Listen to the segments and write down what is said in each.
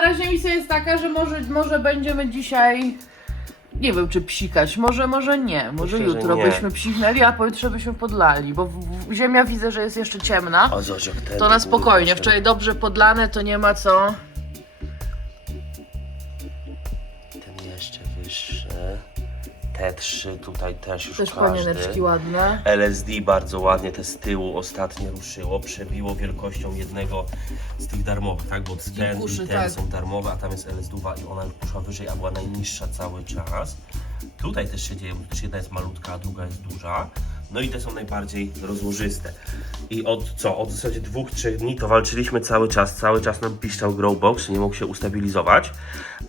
na razie misja jest taka, że może, może będziemy dzisiaj. Nie wiem, czy psikać. Może, może nie. Może Myślę, że jutro nie. byśmy psiknęli, a pojutrze byśmy podlali, bo w, w, ziemia widzę, że jest jeszcze ciemna. O, ten To na spokojnie. Wczoraj dobrze podlane, to nie ma co. T3 tutaj też już Też każdy. panieneczki ładne. LSD bardzo ładnie, te z tyłu ostatnie ruszyło, przebiło wielkością jednego z tych darmowych, tak? Bo skręt i, ten tak. są darmowe, a tam jest LSD-wa i ona już poszła wyżej, a była najniższa cały czas. Tutaj też się dzieje, bo też jedna jest malutka, a druga jest duża. No i te są najbardziej rozłożyste. I od co? Od w zasadzie dwóch, trzech dni to walczyliśmy cały czas. Cały czas nam piszczał Growbox, nie mógł się ustabilizować.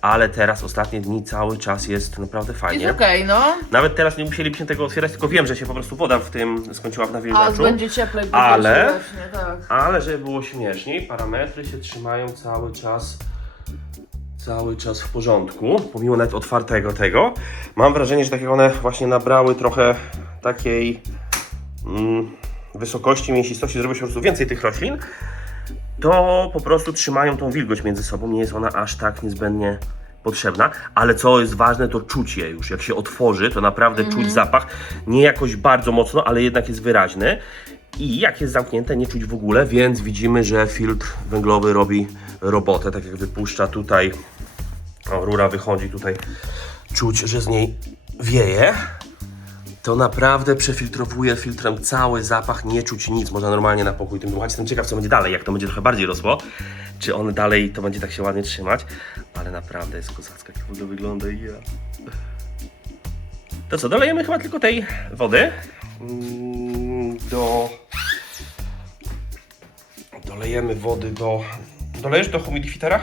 Ale teraz, ostatnie dni, cały czas jest naprawdę fajnie. Jest okej, no. Nawet teraz nie musielibyśmy tego otwierać, tylko wiem, że się po prostu woda w tym skończyła w A nawilżaczu. będzie cieplej. bo Ale- Właśnie, tak. Ale żeby było śmieszniej, parametry się trzymają cały czas cały czas w porządku, pomimo nawet otwartego tego. Mam wrażenie, że tak jak one właśnie nabrały trochę takiej wysokości, mięsistości, zrobi się po prostu więcej tych roślin, to po prostu trzymają tą wilgoć między sobą. Nie jest ona aż tak niezbędnie potrzebna, ale co jest ważne, to czuć je już. Jak się otworzy, to naprawdę czuć zapach. Nie jakoś bardzo mocno, ale jednak jest wyraźny. I jak jest zamknięte, nie czuć w ogóle, więc widzimy, że filtr węglowy robi robotę. Tak jak wypuszcza tutaj, o, rura wychodzi tutaj, czuć, że z niej wieje to naprawdę przefiltrowuje filtrem cały zapach, nie czuć nic. Można normalnie na pokój tym dmuchać. Jestem ciekaw, co będzie dalej, jak to będzie trochę bardziej rosło. Czy on dalej to będzie tak się ładnie trzymać. Ale naprawdę jest kozacka, jak ogóle wygląda i ja. To co, dolejemy chyba tylko tej wody. Mm, Do... Dolejemy wody do... Dolejesz do humidifitera?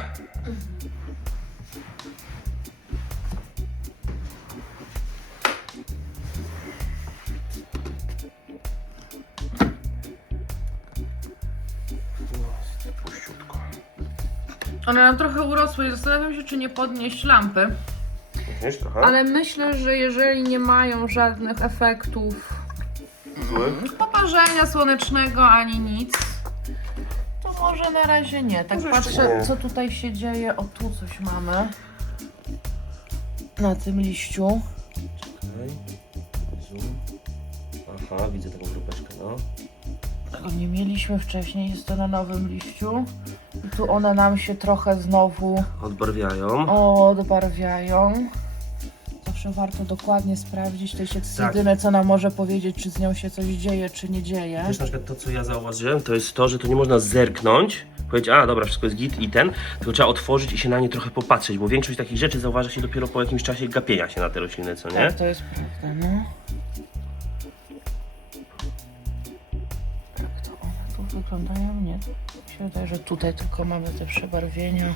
One nam trochę urosły i zastanawiam się, czy nie podnieść lampy. Wiesz trochę? Ale myślę, że jeżeli nie mają żadnych efektów Zły? poparzenia słonecznego ani nic, to może na razie nie. Tak Może jeszcze patrzę, nie. co tutaj się dzieje. O, tu coś mamy. Na tym liściu. Okej. Zoom. Aha, widzę taką grupeczkę, no. Tego nie mieliśmy wcześniej, jest to na nowym liściu. I tu one nam się trochę znowu Odbarwiają. odbarwiają. Zawsze warto dokładnie sprawdzić. To jest Tak. jedyne, co nam może powiedzieć, czy z nią się coś dzieje, czy nie dzieje. Wiesz, na przykład to, co ja zauważyłem, to jest to, że to nie można zerknąć, powiedzieć, a dobra, wszystko jest git i ten, tylko trzeba otworzyć i się na nie trochę popatrzeć, bo większość takich rzeczy zauważa się dopiero po jakimś czasie gapienia się na te rośliny, co nie? Tak, to jest prawda, no. Wyglądają? Nie, mi się wydaje, że tutaj tylko mamy te przebarwienia.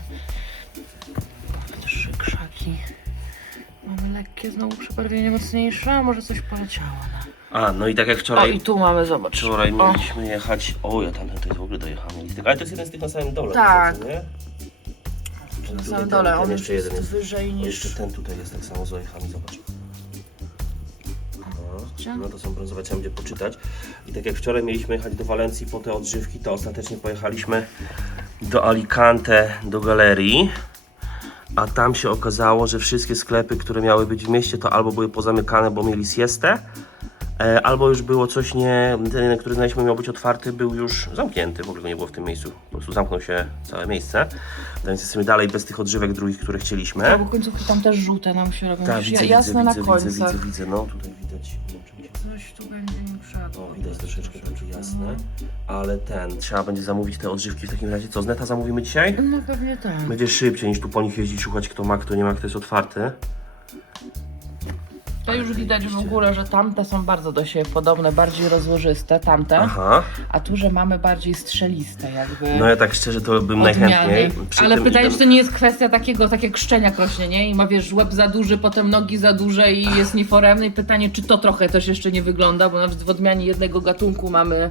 Trzy krzaki. Mamy lekkie znowu przebarwienie mocniejsze, a może coś poleciało. No. A, no i tak jak O, wczoraj, i tu mamy, zobacz. wczoraj O. mieliśmy jechać, o, ja tam to jest w ogóle dojechany listek, ale to jest jeden z tych na samym dole. Tak. nie? Na samym dole, on jeszcze jest wyżej niż... Jeszcze ten tutaj jest tak samo z olejkami, zobacz. No, no to są brązowe, trzeba będzie poczytać. I tak jak wczoraj mieliśmy jechać do Walencji po te odżywki, to ostatecznie pojechaliśmy do Alicante, do galerii. A tam się okazało, że wszystkie sklepy, które miały być w mieście, to albo były pozamykane, bo mieli siestę, albo już było coś nie... Ten, który znaliśmy, miał być otwarty, był już zamknięty, w ogóle go nie było w tym miejscu. Po prostu zamknął się całe miejsce. Więc jesteśmy dalej bez tych odżywek drugich, które chcieliśmy. Tak, bo końcówki tam też żółte nam się robią. Tak, widzę, jasne widzę, na widzę, końcach. widzę, widzę, widzę, no tutaj widać. Coś tu będzie mi. O, widać troszeczkę takie jasne, ale ten, trzeba będzie zamówić te odżywki w takim razie. Co, z neta zamówimy dzisiaj? No pewnie tak. Będzie szybciej niż tu po nich jeździć, szukać kto ma, kto nie ma, kto jest otwarty. To już widać w ogóle, że tamte są bardzo do siebie podobne, bardziej rozłożyste, tamte, Aha, a tu, że mamy bardziej strzeliste jakby. no ja tak szczerze to bym odmiany. najchętniej. Przy Ale tym pytanie, czy to nie jest kwestia takiego, tak jak szczeniak rośnie, nie? I ma wiesz, łeb za duży, potem nogi za duże i jest nieforemny. I pytanie, czy to trochę też jeszcze nie wygląda, bo nawet w odmianie jednego gatunku mamy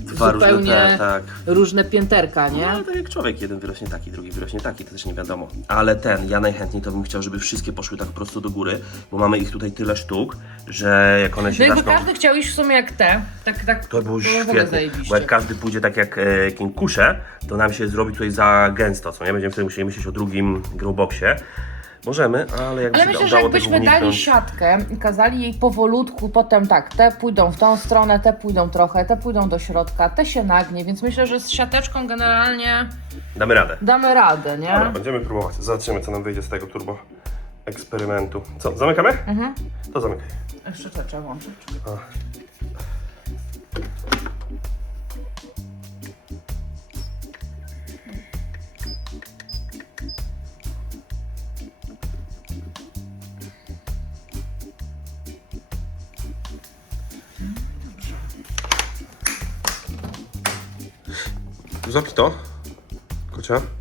Dwa różne zupełnie te, tak. różne pięterka, nie? No, tak jak człowiek, jeden wyrośnie taki, drugi wyrośnie taki, to też nie wiadomo. Ale ten, ja najchętniej to bym chciał, żeby wszystkie poszły tak prosto do góry, bo mamy ich tutaj tyle sztuk, że jak one się No zaczną... każdy chciał iść w sumie jak te, tak, tak, To było w ogóle świetne, zajebiście. bo jak każdy pójdzie tak jak e, kinkusze, to nam się zrobi tutaj za gęsto, co nie? Będziemy wtedy musieli myśleć o drugim growboxie. Możemy, ale jakby Ale się myślę, że udało jakbyśmy tego dali uniknąć... siatkę i kazali jej powolutku, potem tak, te pójdą w tą stronę, te pójdą trochę, te pójdą do środka, te się nagnie, więc myślę, że z siateczką generalnie Damy radę. damy radę, nie? Dobra, będziemy próbować. Zobaczymy, co nam wyjdzie z tego turbo eksperymentu. Co, zamykamy? Mhm. To zamykaj. Jeszcze trzeba włączyć. A. 삽시다 그쵸? 그렇죠?